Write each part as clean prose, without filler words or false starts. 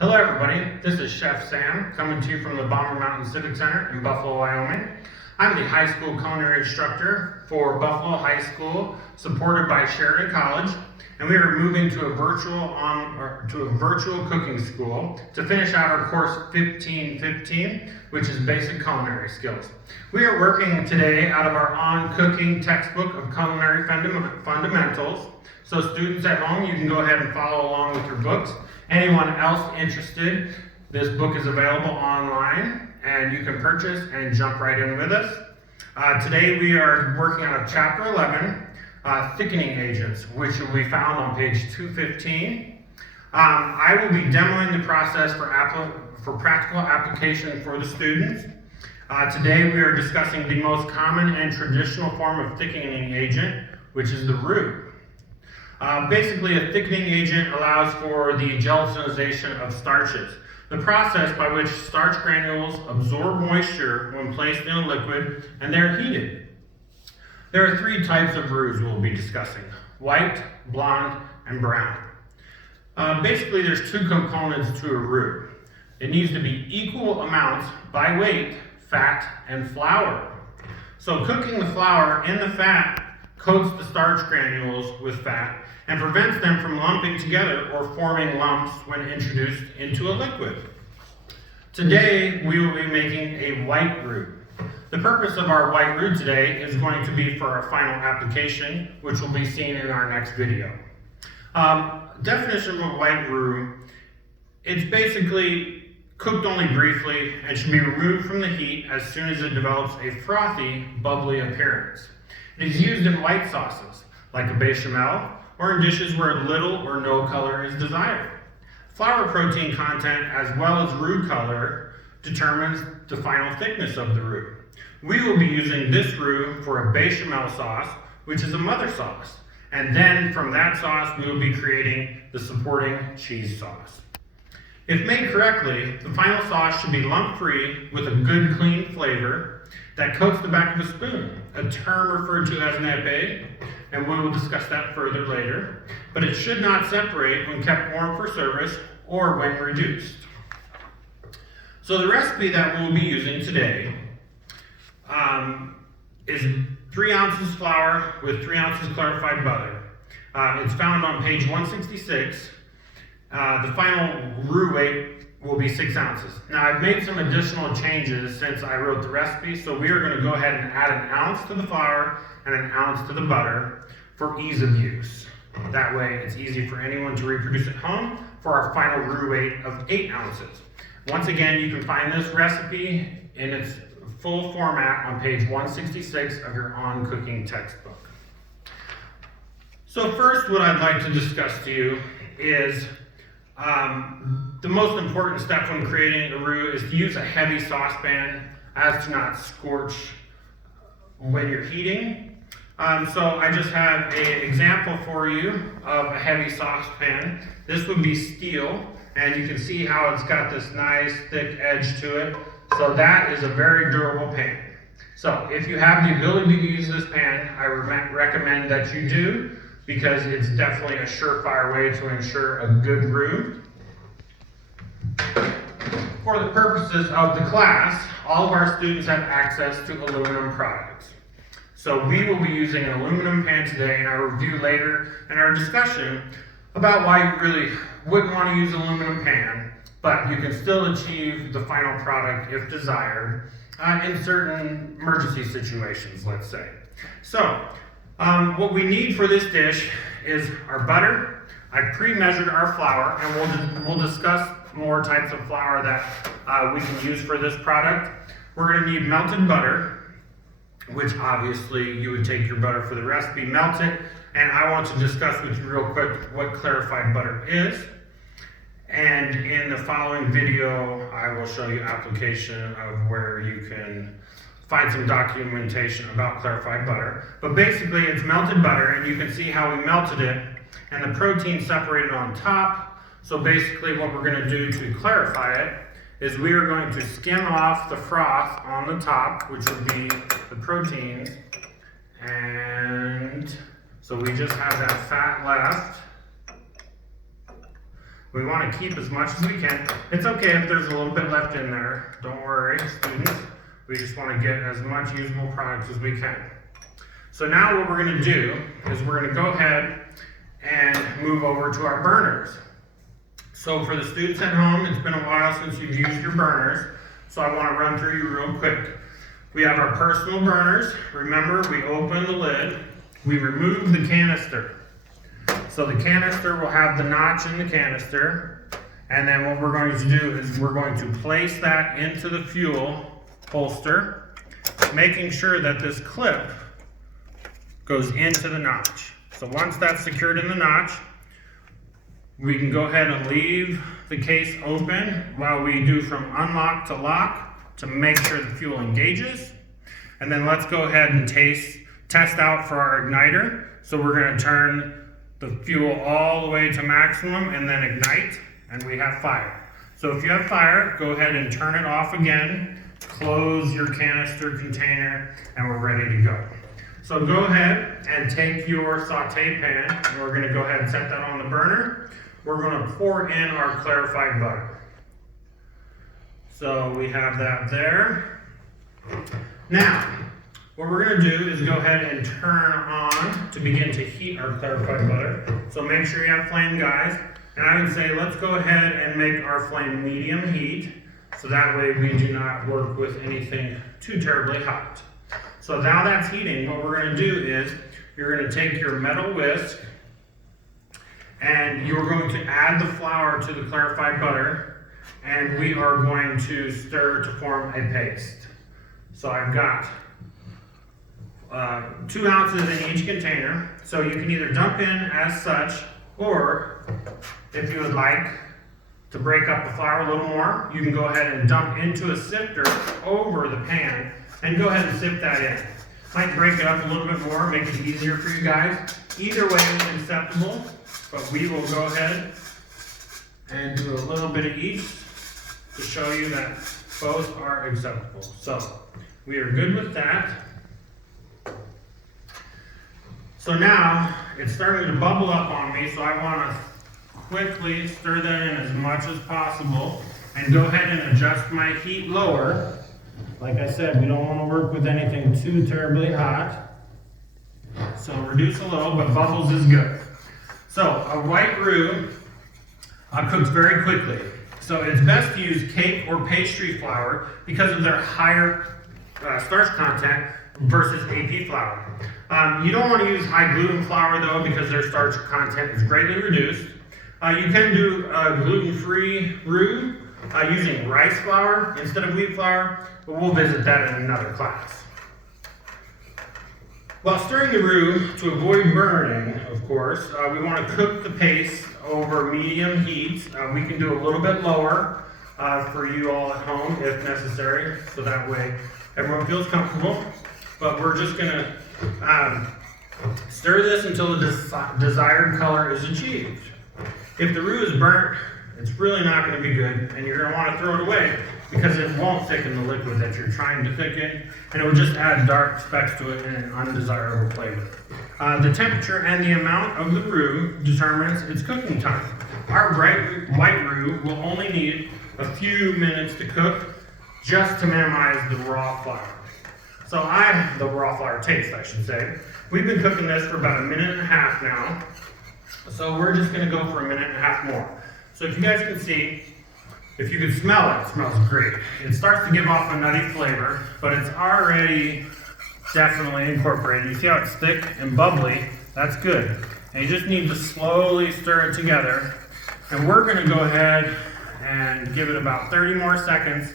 Hello everybody, this is Chef Sam coming to you from the Bomber Mountain Civic Center in Buffalo, Wyoming. I'm the high school culinary instructor for Buffalo High School, supported by Sheridan College, and we are moving to a virtual cooking school to finish out our course 1515, which is basic culinary skills. We are working today out of our On Cooking textbook of culinary fundamentals. So students at home, you can go ahead and follow along with your books. Anyone else interested, this book is available online and you can purchase and jump right in with us. Today we are working on chapter 11, thickening agents, which will be found on page 215. I will be demoing the process for practical application for the students. Today we are discussing the most common and traditional form of thickening agent, which is the roux. Basically, a thickening agent allows for the gelatinization of starches, the process by which starch granules absorb moisture when placed in a liquid and they're heated. There are three types of roux we'll be discussing: white, blonde, and brown. Basically, there's two components to a roux. It needs to be equal amounts by weight, fat and flour. So cooking the flour in the fat coats the starch granules with fat and prevents them from lumping together or forming lumps when introduced into a liquid. Today, we will be making a white roux. The purpose of our white roux today is going to be for our final application, which will be seen in our next video. Definition of a white roux: it's basically cooked only briefly and should be removed from the heat as soon as it develops a frothy, bubbly appearance. It is used in white sauces, like a Béchamel, or in dishes where little or no color is desired. Flour protein content, as well as roux color, determines the final thickness of the roux. We will be using this roux for a Béchamel sauce, which is a mother sauce. And then from that sauce, we will be creating the supporting cheese sauce. If made correctly, the final sauce should be lump-free with a good, clean flavor that coats the back of a spoon, a term referred to as nappe, and we will discuss that further later. But it should not separate when kept warm for service or when reduced. So the recipe that we'll be using today is 3 ounces flour with 3 ounces clarified butter. It's found on page 166. The final roux weight will be 6 ounces. Now I've made some additional changes since I wrote the recipe, so we are going to go ahead and add 1 ounce to the flour and 1 ounce to the butter for ease of use. That way it's easy for anyone to reproduce at home for our final roux weight of 8 ounces. Once again, you can find this recipe in its full format on page 166 of your On Cooking textbook. So first, what I'd like to discuss to you is the most important step when creating a roux is to use a heavy saucepan as to not scorch when you're heating. So I just have an example for you of a heavy saucepan. This would be steel, and you can see how it's got this nice thick edge to it. So that is a very durable pan. So if you have the ability to use this pan, I recommend that you do, because it's definitely a surefire way to ensure a good roux. For the purposes of the class, all of our students have access to aluminum products. So we will be using an aluminum pan today in our review later in our discussion about why you really wouldn't want to use an aluminum pan, but you can still achieve the final product if desired in certain emergency situations, let's say. So what we need for this dish is our butter. I pre-measured our flour, and we'll discuss more types of flour that we can use for this product. We're going to need melted butter, which obviously you would take your butter for the recipe, melt it, and I want to discuss with you real quick what clarified butter is. And in the following video, I will show you application of where you can find some documentation about clarified butter. But basically it's melted butter, and you can see how we melted it, and the protein separated on top. So basically what we're going to do to clarify it is we are going to skim off the froth on the top, which would be the proteins, and so we just have that fat left. We want to keep as much as we can. It's okay if there's a little bit left in there. Don't worry, students. We just want to get as much usable product as we can. So now what we're going to do is we're going to go ahead and move over to our burners. So for the students at home, it's been a while since you've used your burners, so I want to run through you real quick. We have our personal burners. Remember, we open the lid, we remove the canister. So the canister will have the notch in the canister, and then what we're going to do is we're going to place that into the fuel holster, making sure that this clip goes into the notch. So once that's secured in the notch, we can go ahead and leave the case open while we do from unlock to lock to make sure the fuel engages. And then let's go ahead and test out for our igniter. So we're going to turn the fuel all the way to maximum and then ignite, and we have fire. So if you have fire, go ahead and turn it off again, close your canister container, and we're ready to go. So go ahead and take your saute pan, and we're going to go ahead and set that on the burner. We're going to pour in our clarified butter. So we have that there. Now, what we're going to do is go ahead and turn on to begin to heat our clarified butter. So make sure you have flame, guys. And I would say let's go ahead and make our flame medium heat, so that way we do not work with anything too terribly hot. So now that's heating, what we're going to do is you're going to take your metal whisk and you're going to add the flour to the clarified butter, and we are going to stir to form a paste. So I've got 2 ounces in each container, so you can either dump in as such, or if you would like to break up the flour a little more, you can go ahead and dump into a sifter over the pan and go ahead and sift that in. Might break it up a little bit more, make it easier for you guys. Either way is acceptable, but we will go ahead and do a little bit of each to show you that both are acceptable. So we are good with that. So now it's starting to bubble up on me, so I want to quickly stir that in as much as possible and go ahead and adjust my heat lower. Like I said, we don't want to work with anything too terribly hot. So reduce a little, but bubbles is good. So a white roux cooks very quickly. So it's best to use cake or pastry flour because of their higher starch content versus AP flour. You don't want to use high gluten flour though, because their starch content is greatly reduced. You can do gluten-free roux using rice flour instead of wheat flour, but we'll visit that in another class. While stirring the roux, to avoid burning, of course, we want to cook the paste over medium heat. We can do a little bit lower for you all at home if necessary, so that way everyone feels comfortable. But we're just going to stir this until the desired color is achieved. If the roux is burnt, it's really not going to be good, and you're going to want to throw it away because it won't thicken the liquid that you're trying to thicken, and it will just add dark specks to it and an undesirable flavor. The temperature and the amount of the roux determines its cooking time. Our white roux will only need a few minutes to cook just to minimize the raw flour. So the raw flour taste, I should say. We've been cooking this for about 1.5 minutes now, so we're just going to go for 1.5 minutes more. So if you guys can see, if you can smell it, it smells great. It starts to give off a nutty flavor, but it's already definitely incorporated. You see how it's thick and bubbly? That's good. And you just need to slowly stir it together. And we're going to go ahead and give it about 30 more seconds,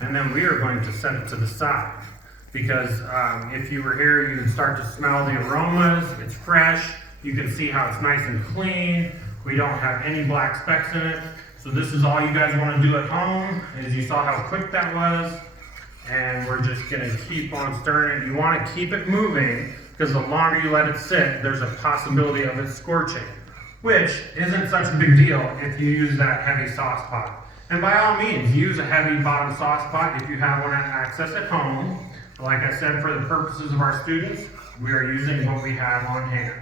and then we are going to set it to the side. Because if you were here, you would start to smell the aromas. It's fresh. You can see how it's nice and clean. We don't have any black specks in it. So this is all you guys want to do at home, is you saw how quick that was. And we're just going to keep on stirring it. You want to keep it moving, because the longer you let it sit, there's a possibility of it scorching, which isn't such a big deal if you use that heavy sauce pot. And by all means, use a heavy bottom sauce pot if you have one at access at home. Like I said, for the purposes of our students, we are using what we have on hand.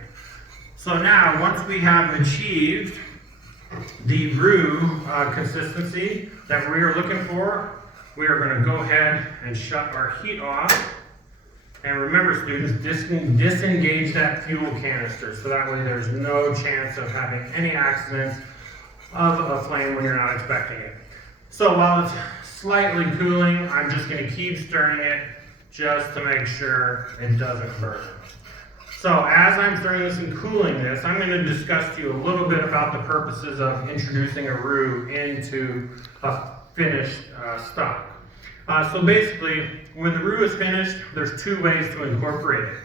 So now, once we have achieved the roux consistency that we are looking for, we are going to go ahead and shut our heat off. And remember, students, disengage that fuel canister so that way there's no chance of having any accidents of a flame when you're not expecting it. So while it's slightly cooling, I'm just going to keep stirring it just to make sure it doesn't burn. So as I'm stirring this and cooling this, I'm going to discuss to you a little bit about the purposes of introducing a roux into a finished stock. So basically, when the roux is finished, there's two ways to incorporate it.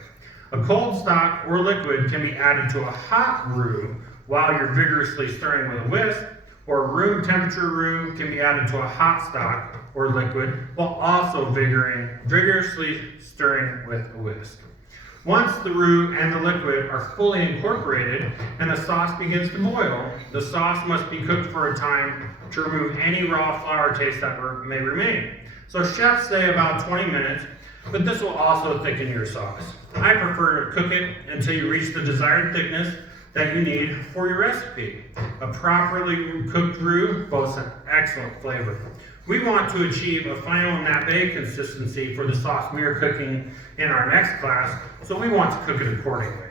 A cold stock or liquid can be added to a hot roux while you're vigorously stirring with a whisk, or a room temperature roux can be added to a hot stock or liquid while also vigorously stirring with a whisk. Once the roux and the liquid are fully incorporated and the sauce begins to boil, the sauce must be cooked for a time to remove any raw flour taste that may remain. So chefs say about 20 minutes, but this will also thicken your sauce. I prefer to cook it until you reach the desired thickness that you need for your recipe. A properly cooked roux boasts an excellent flavor. We want to achieve a final nappe consistency for the sauce we are cooking in our next class, so we want to cook it accordingly.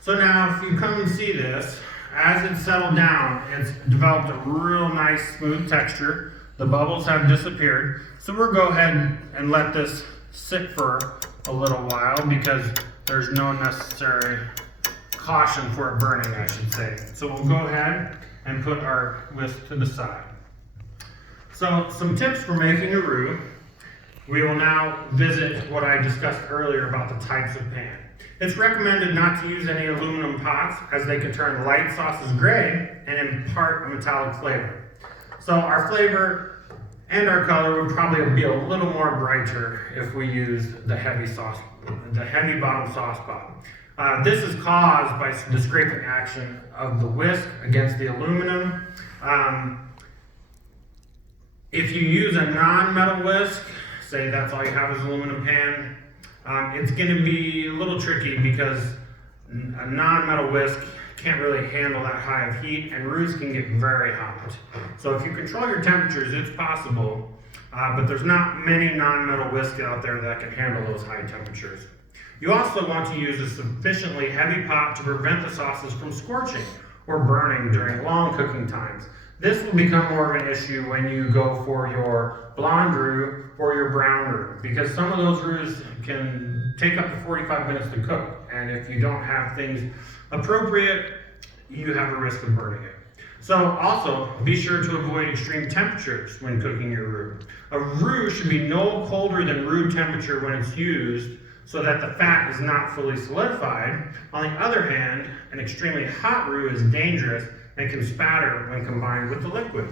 So now if you come and see this, as it's settled down, it's developed a real nice smooth texture. The bubbles have disappeared. So we'll go ahead and let this sit for a little while because there's no necessary caution for it burning, I should say. So we'll go ahead and put our whisk to the side. So some tips for making a roux. We will now visit what I discussed earlier about the types of pan. It's recommended not to use any aluminum pots as they can turn light sauces gray and impart a metallic flavor. So our flavor and our color would probably be a little more brighter if we use the heavy bottom sauce pot. This is caused by the scraping action of the whisk against the aluminum. If you use a non-metal whisk, say that's all you have is aluminum pan, it's going to be a little tricky because a non-metal whisk can't really handle that high of heat, and roux can get very hot. So if you control your temperatures, it's possible, but there's not many non-metal whisks out there that can handle those high temperatures. You also want to use a sufficiently heavy pot to prevent the sauces from scorching or burning during long cooking times. This will become more of an issue when you go for your blonde roux or your brown roux, because some of those roux can take up to 45 minutes to cook, and if you don't have things appropriate, you have a risk of burning it. So also, be sure to avoid extreme temperatures when cooking your roux. A roux should be no colder than room temperature when it's used so that the fat is not fully solidified. On the other hand, an extremely hot roux is dangerous and can spatter when combined with the liquid.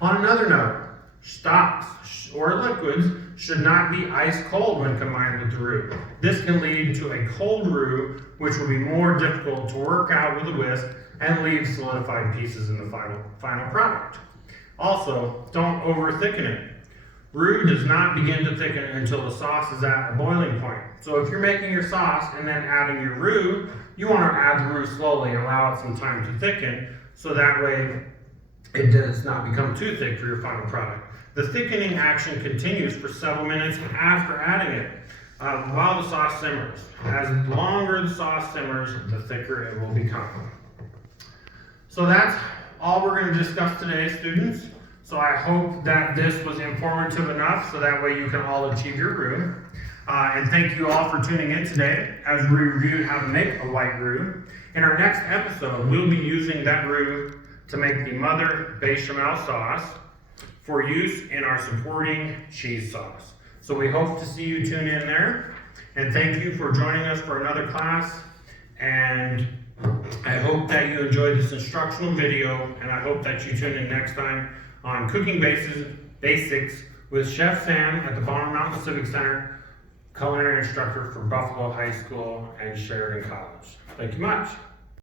On another note, stocks or liquids should not be ice cold when combined with the roux. This can lead to a cold roux, which will be more difficult to work out with a whisk and leave solidified pieces in the final product. Also, don't over thicken it. Roux does not begin to thicken until the sauce is at a boiling point. So if you're making your sauce and then adding your roux, you want to add the roux slowly and allow it some time to thicken, so that way it does not become too thick for your final product. The thickening action continues for several minutes after adding it while the sauce simmers. As longer the sauce simmers, the thicker it will become. So that's all we're going to discuss today, students. So I hope that this was informative enough so that way you can all achieve your roux. And thank you all for tuning in today as we reviewed how to make a white roux. In our next episode, we'll be using that roux to make the mother bechamel sauce for use in our supporting cheese sauce. So we hope to see you tune in there. And thank you for joining us for another class. And I hope that you enjoyed this instructional video, and I hope that you tune in next time on Cooking Basics with Chef Sam at the Bomber Mountain Civic Center, culinary instructor for Buffalo High School and Sheridan College. Thank you much.